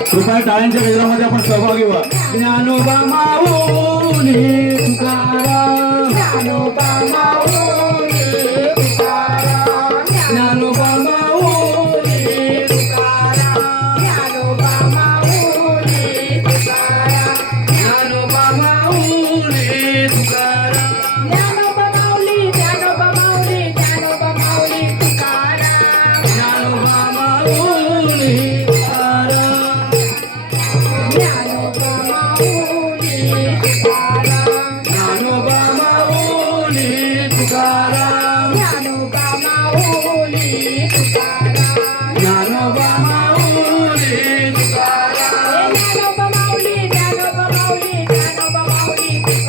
कृपया टाळ्यांच्या गजरामध्ये आपण सहभागी व्हा. ज्ञानोबा माऊली तुकाराम, ज्ञानोबा माऊली